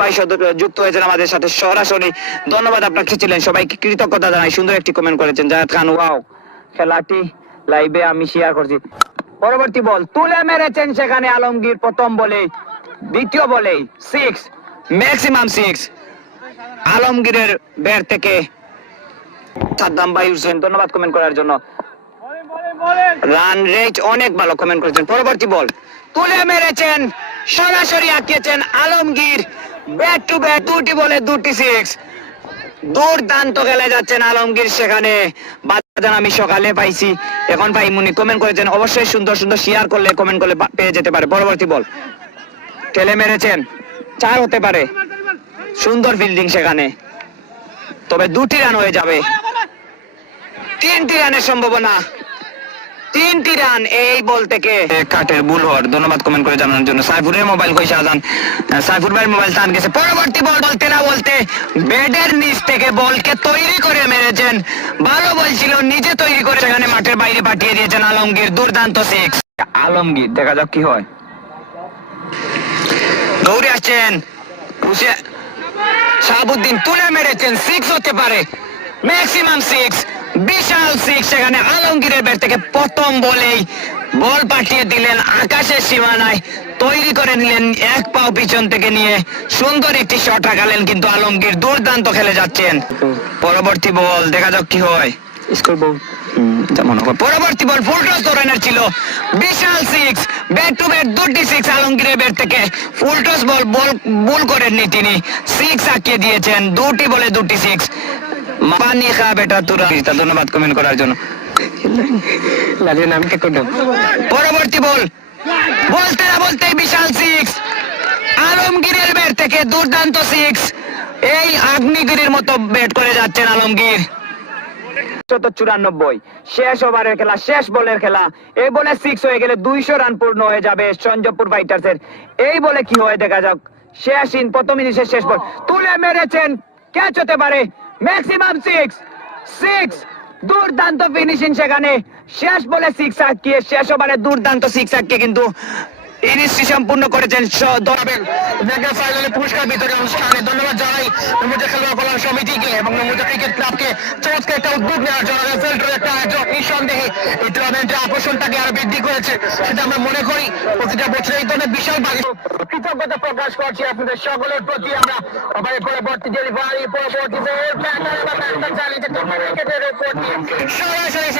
ভাই যুক্ত হয়েছেন আমাদের সাথে সরাসরি। ধন্যবাদ আপনাকে ছিলেন, সবাইকে কৃতজ্ঞতা জানাই। সুন্দর একটি কমেন্ট করেছেন জায়েদ খান, ওয়াও খেলাটি লাইভে আমি শেয়ার করছি। পরবর্তী বল তুলে মেরেছেন সেখানে আলমগীর, প্রথম বলে দ্বিতীয় বলে 6, ম্যাক্সিমাম 6 আলমগীরের ব্যাট থেকে। সাদ্দাম ভাই হোসেন, ধন্যবাদ কমেন্ট করার জন্য। রান রেট অনেক ভালো কমেন্ট করেছেন। পরবর্তী বল তুলে মেরেছেন, সরাসরি আঁকিয়েছেন আলমগীর, ব্যাট টু ব্যাট, দুটি বলে দুটি 6। দুর্দান্ত খেলে যাচ্ছেন আলমগীর সেখানে। বাজান আমি সকালে পাইছি, এখন ভাই মুনি কমেন্ট করেছেন, অবশ্যই সুন্দর সুন্দর শেয়ার করলে কমেন্ট করলে পেয়ে যেতে পারে। পরবর্তী বল ঠেলে মেরেছেন, 4 হতে পারে। সুন্দর ফিল্ডিং সেখানে, তবে 2টি রান হয়ে যাবে। 3টি রানের সম্ভাবনা, 3টি রান এই বল থেকে। কাটের বুল হওয়ার ধন্যবাদ কমেন্ট করে জানানোর জন্য। সাইফুরের মোবাইল কই শাহজাহান, সাইফুর ভাইয়ের মোবাইল টান গেছে। পরবর্তী বল বলতে না বলতে ব্যাটের নিচ থেকে বলকে তৈরি করে মেরেছেন। ভালো বল ছিল, নিজে তৈরি করে সেখানে মাঠের বাইরে পাঠিয়ে দিয়েছেন আলমগীর, দুর্দান্ত 6। আলমগীর, দেখা যাক কি হয়। দৌড়ে আসছেন শাহাবুদ্দিন, তুলে মেরেছেন, 6 হতে পারে, ম্যাক্সিমাম 6, বিশাল 6 সেখানে আলমগীরের ব্যাট থেকে। প্রথম বলেই বল পাঠিয়ে দিলেন আকাশের সীমানায়, তৈরি করে নিলেন এক পাও পিছন থেকে নিয়ে, সুন্দর একটি শট আঁকালেন কিন্তু আলমগীর, দুর্দান্ত খেলে যাচ্ছেন। পরবর্তী বল দেখা যাক কি হয়। পরবর্তী বল ফুল টস ধরনের ছিল, বিশাল 6, ব্যাট টু ব্যাট, দুটি 6 আলমগীরের ব্যাট থেকে। ফুল টস বল ভুল করেননি তিনি, 6 আঁকিয়ে দিয়েছেন, দুটি বলে দুটি 6। পানি খা বেটা তোরা। ধন্যবাদ কমেন্ট করার জন্য। পরবর্তী বল বলতে না বলতেই বিশাল 6 আলমগীরের ব্যাট থেকে, দুর্দান্ত 6। এই আগ্নেয়গিরির মতো ব্যাট করে যাচ্ছেন আলমগীর। 194 শেষ ওভারের খেলা, শেষ বলের খেলা। এই বলে 6 হয়ে গেলে 200 রান পূর্ণ হয়ে যাবে সঞ্জয়পুর ফাইটার্সের। এই বলে কি হয় দেখা যাক। শেষ প্রথম ইনিংসের শেষ বল তুলে মেরেছেন, ক্যাচ হতে পারে, ম্যাক্সিমাম 6। দুর্দান্ত ফিনিশিং সেখানে, শেষ বলে 6 আঁকিয়ে, শেষ ওভারে দুর্দান্ত 6 আঁকিয়ে কিন্তু ইনিংসটি সম্পূর্ণ করেছেন। পুরস্কার বিতরণ অনুষ্ঠানে ধন্যবাদ জানাই নমুজা খেলোয়াড় কল্যাণ সমিতিকে এবং নমুজা ক্রিকেট ক্লাবকে চমৎকার একটা উদ্যোগ নেওয়ার জন্য। রেফেলটার একটা আয়োজন নিঃসন্দেহে এই টুর্নামেন্টের আকর্ষণটাকে আরো বৃদ্ধি করেছে, সেটা আমরা মনে করি। প্রতিটা বছর এই ধরনের বিশাল কৃতজ্ঞতা প্রকাশ করছি আপনাদের সকলের প্রতি। আমরা পরবর্তী ডেলিভারি, পরবর্তী সরাসরি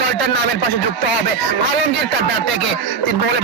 দলটার নামের পাশে যুক্ত হবে আলমগীর কাটার থেকে 3 বলে